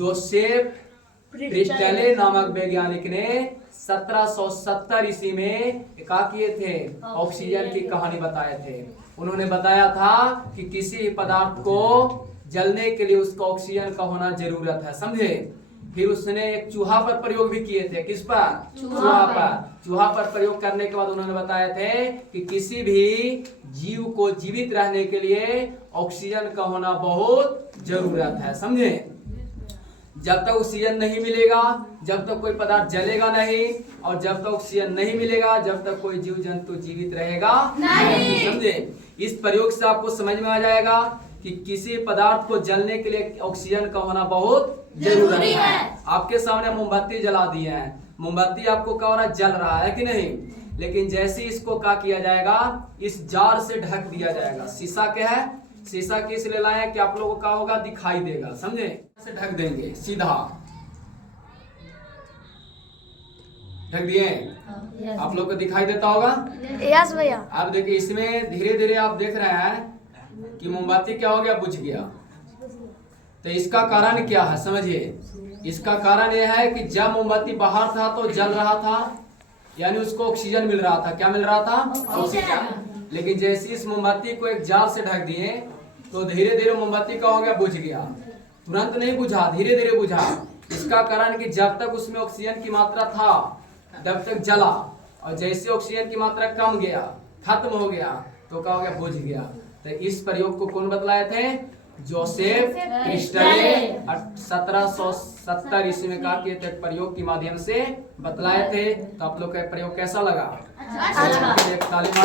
Joseph Presley नामक वैज्ञानिक ने 1770 ईस्वी में क्या किए थे, ऑक्सीजन की कहानी बताए थे। उन्होंने बताया था कि किसी पदार्थ को जलने के लिए उसका ऑक्सीजन का होना जरूरत है, समझे। फिर उसने एक चूहा पर प्रयोग भी किए थे। किस पर? चूहा पर। चूहा पर प्रयोग करने के बाद उन्होंने बताए थे कि किसी भी जीव को जीवित रहने के लिए ऑक्सीजन का होना बहुत जरूरत है, समझे। जब तक ऑक्सीजन नहीं मिलेगा, जब तक कोई पदार्थ जलेगा नहीं, और जब तक ऑक्सीजन नहीं मिलेगा, जब तक कोई जीव जंतु जीवित रहेगा नहीं, समझे। इस प्रयोग से आपको समझ में आ जाएगा कि किसी पदार्थ को जलने के लिए ऑक्सीजन का होना बहुत जरूरी है। आपके सामने मोमबत्ती जला दी है, मोमबत्ती आपको क्या हो रहा है, जल रहा है कि नहीं। लेकिन जैसे इसको क्या किया जाएगा, इस जार से ढक दिया जाएगा। शीशा क्या है, शीशा किस लिए लाए कि आप लोगों को क्या होगा, दिखाई देगा, समझे। से ढक देंगे, सीधा ढक दिए, आप लोग को दिखाई देता होगा। यस भैया। अब देखिए इसमें धीरे धीरे आप देख रहे हैं कि मोमबत्ती क्या हो गया, बुझ गया। तो इसका कारण क्या है, समझिए। इसका कारण यह है कि जब मोमबत्ती बाहर था तो जल रहा था, यानी उसको ऑक्सीजन मिल रहा था। क्या मिल रहा था? ऑक्सीजन। लेकिन जैसे इस मोमबत्ती को एक जार से ढक दिए तो धीरे धीरे मोमबत्ती का हो गया, बुझ गया। तुरंत नहीं बुझा, धीरे धीरे बुझा। इसका कारण कि जब तक उसमें ऑक्सीजन की मात्रा था तब तक जला, और जैसे ऑक्सीजन की मात्रा कम गया, खत्म हो गया, तो क्या हो गया, बुझ गया। तो इस प्रयोग को कौन बतलाए थे? जोसेफ प्रिस्टले 1770 ईस्वी में क्या किए थे, प्रयोग के माध्यम से बतलाए थे। तो आप लोग का प्रयोग कैसा लगा? अच्छा।